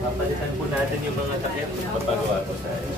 Papalitan po natin yung mga takip. Papagawa po tayo.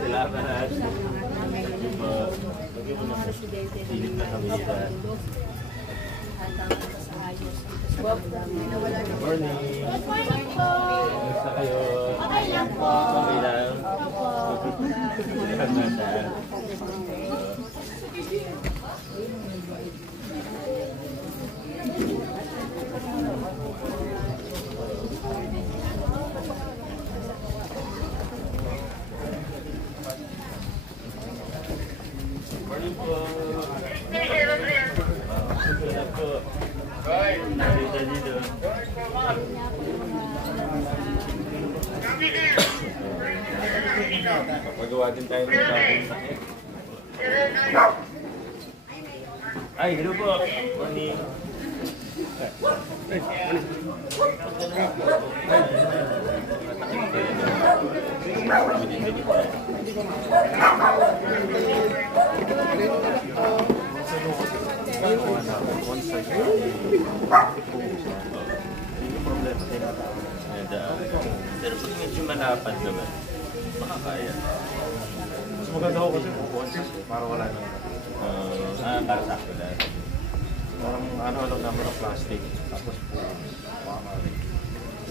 Salamat. Silip na kami sa Good morning. Good morning po. Kamusta kayo? Okay lang po. Okay lang? Morning po. Salamat po. Dito. Pagawa din tayo ng bagong sakit. Ay, hello po. Morning. Pero pag medyo malapad naman, makakaya. Mas maganda ko kasi conscious para wala nang Para sakto lang. parang ano lang naman ng plastic tapos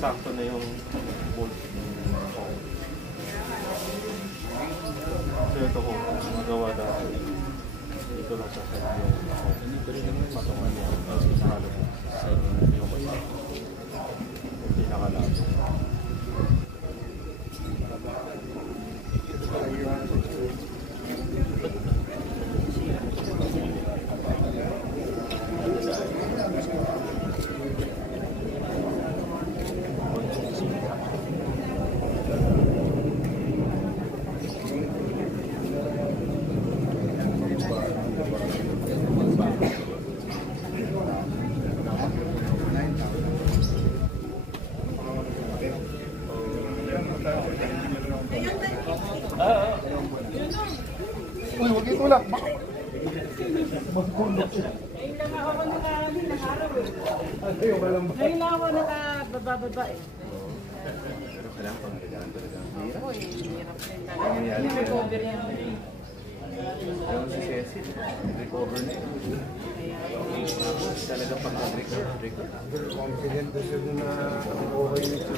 sakto na yung bolt ng phone. So ito ko magawa dahil dito lang sa side yung dito rin yung matungan niya sa yung pinakalato. Uy, huwag ito lang. Ngayon lang ako nakababa eh. Pero kailangan pang nagagaan talaga. Ako eh, hirap din talaga. Hindi recover yan. Pero si Cecil, recover na yun. Talaga pag nag-recover. Confident na siya na okay nito.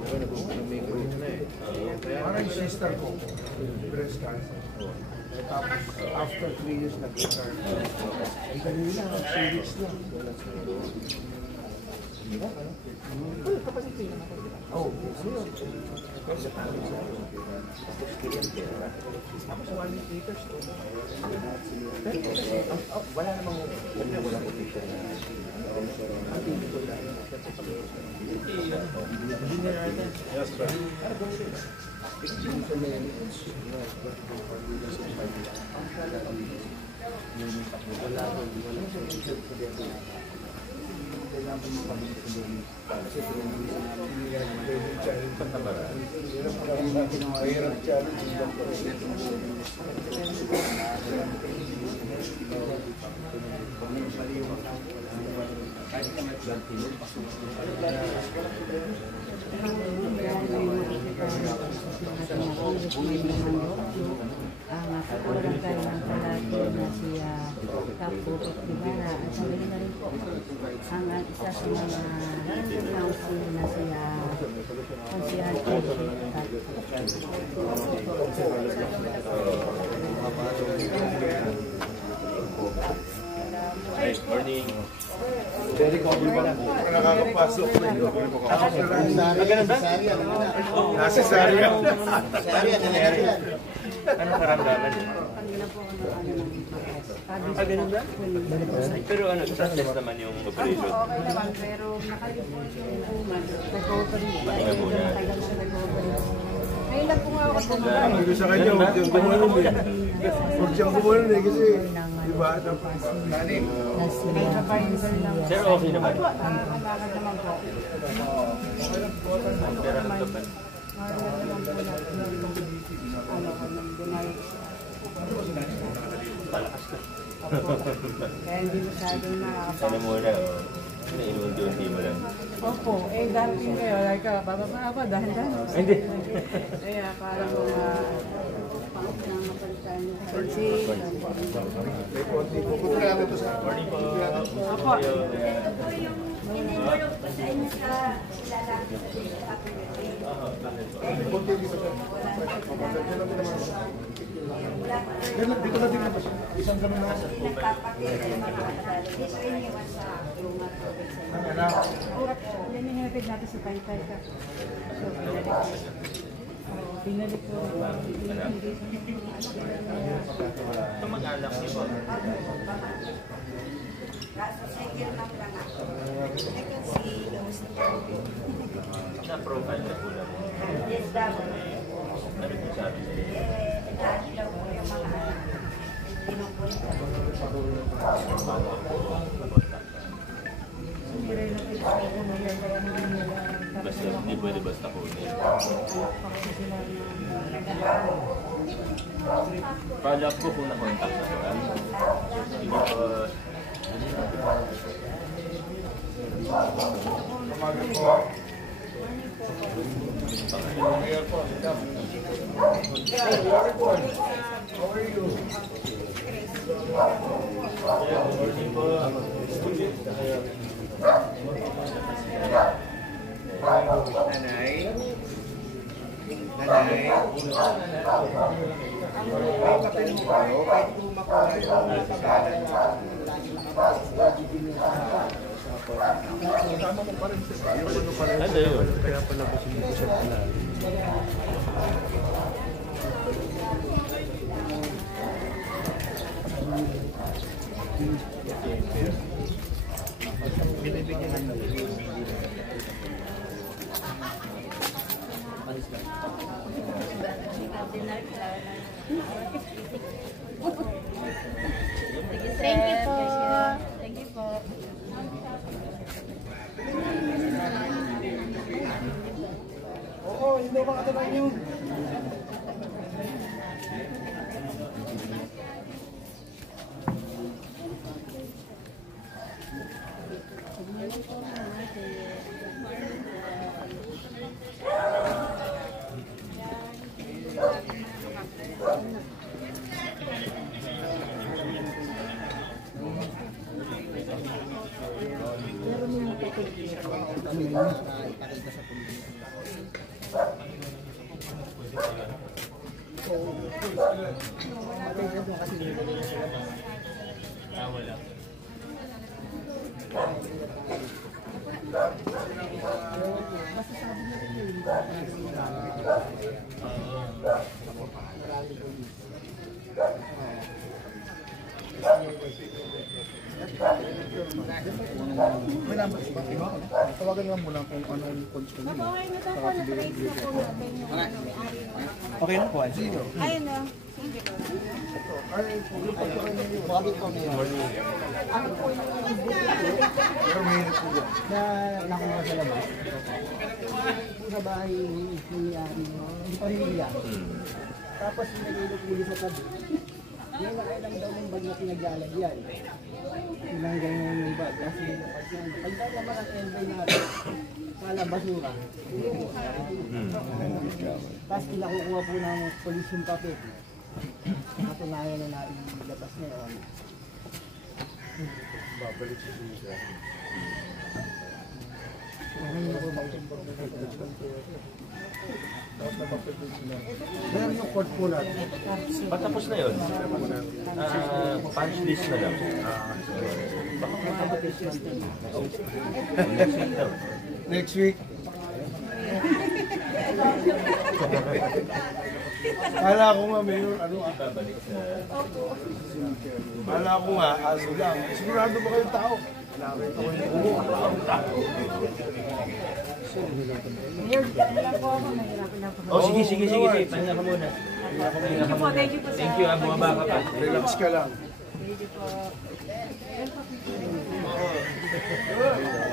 Pero nag-recover na eh. Parang yung sister ko, breast cancer. Tapos, after 3 years, nag-recover. Ay, kanina, 3 weeks lang. ang kakulangkan ng palagi na siya Kapupot Ibarra at sabi na rin po ang isa sa mga council na siya Konsihan Hi, morning. Nakakapasok. Ganun ba? Nasa Saria. Anong karamdaman niyo? Ganun ba? Pero ano, success naman yung operation. Okay naman, pero nakalipon yung uman. Pahinga muna. Ngayon lang po nga ako Hindi sa kanya, huwag siyang gumanon eh. Huwag siyang gumanon eh kasi, di ba, nanin. Pero okay naman. Kailangan naman po. Pero ang kapan. Palakas ka. Kaya hindi masyadong nakakapag. Ano muna, oh. Nainundi-undi mo lang. Opo, dati kayo, like, bababa ako dahil Hindi. kaya parang mga pangapalitan yung kasi. May konti po. Kukulala ito sa Morning po. Ako. konti dito siya. Dito na din naman siya. Isang ganun na. Ang anak. Yan yung hinapid natin sa Taytay ka. So, pinalik ko. Ito mag-alak niyo po. Na-profile na po lang. Yes, daw. Ano po sabi sa'yo? Lagi daw po yung mga anak. Pinupuli ko. Basta, hindi pwede basta po. Follow up ko kung na-contact na po. Hindi po. Umaga po. Ano yun? Kaya pala kasi hindi ko siya pala. Thank you po. Thank you po. Oo, hindi ko makatalang yun. Wala. May number si Pati mo? Tawagan lang muna kung ano yung coach ko nila. Okay, nasa-conference na po natin yung ano, may-ari. Okay na po, sino? Ayun na. Sige po. Bakit ko na yun? Pero may hirap po yan. Na nakuha sa labas. Sa bahay nangyayari mo, hindi pa rin yan. Tapos nilulog-uli sa tabi. Yung nakailang daw ng bag na pinaglalagyan. Tinanggal na yung bag. Kasi pagdalaman ang envy natin, kala basura. Tapos pinakukuha po ng polis yung papel. Nakatunayan na natin yung labas na yun. Babalik sa siya. Meron yung court po natin. Patapos na yun. Punch list na lang. Next week. Kala ko nga mayor, ano kala ko nga, aso lang. Sigurado ba kayong tao? Nakita ko yung ulo. Oh, sige. Pahinga ka muna. Thank you po, Thank you, bumaba ka pa. Relax ka lang.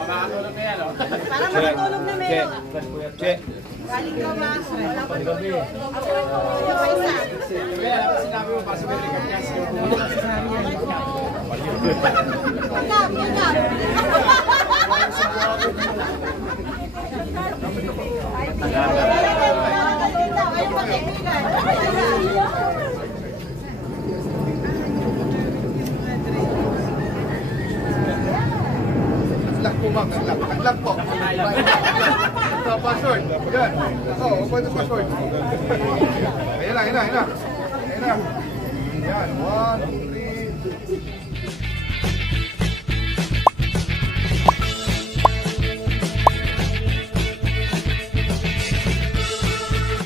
Para makatulog na Mayor. Che. Galing ka ba? Wala pa tulog. Ako rin po yung isa. Ayaw magkaibigan. Atlak po ma'am, atlak po. Ito, password. Yan. Ako, open the password. Ayan na. Yan, 1, 2, 3.